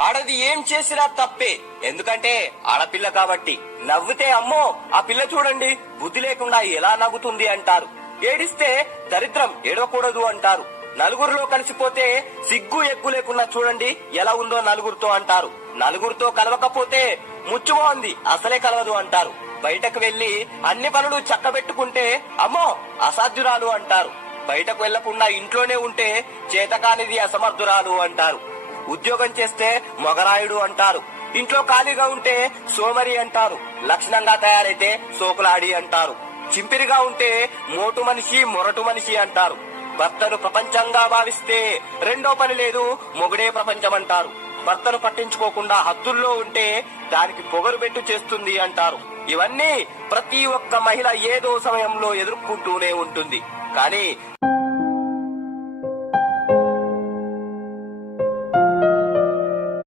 ఆడది ఏం చేసినా తప్పే, ఎందుకంటే ఆడపిల్ల కాబట్టి. నవ్వితే అమ్మో ఆ పిల్ల చూడండి బుద్ధి లేకుండా ఎలా నవ్వుతుంది అంటారు. ఏడిస్తే దరిద్రం ఏడవకూడదు అంటారు. నలుగురిలో కలిసిపోతే సిగ్గు ఎగ్గు లేకుండా చూడండి ఎలా ఉందో నలుగురితో అంటారు. నలుగురితో కలవకపోతే ముచ్చుమోంది అసలే కలవదు అంటారు. బయటకు వెళ్లి అన్ని పనులు చక్కబెట్టుకుంటే అమ్మో అసాధ్యురాలు అంటారు. బయటకు వెళ్లకుండా ఇంట్లోనే ఉంటే చేతకానిది అసమర్థురాలు అంటారు. ఉద్యోగం చేస్తే మొగరాయుడు అంటారు. ఇంట్లో ఖాళీగా ఉంటే సోమరి అంటారు. లక్షణంగా తయారైతే సోకులాడి అంటారు. చింపిరిగా ఉంటే మోటు మనిషి మొరటు మనిషి అంటారు. భర్తను ప్రపంచంగా భావిస్తే రెండో పని లేదు మొగుడే ప్రపంచం అంటారు. భర్తను పట్టించుకోకుండా హద్దుల్లో ఉంటే దానికి పొగరు పెట్టు చేస్తుంది అంటారు. ఇవన్నీ ప్రతి ఒక్క మహిళ ఏదో సమయంలో ఎదుర్కొంటూనే ఉంటుంది. కానీ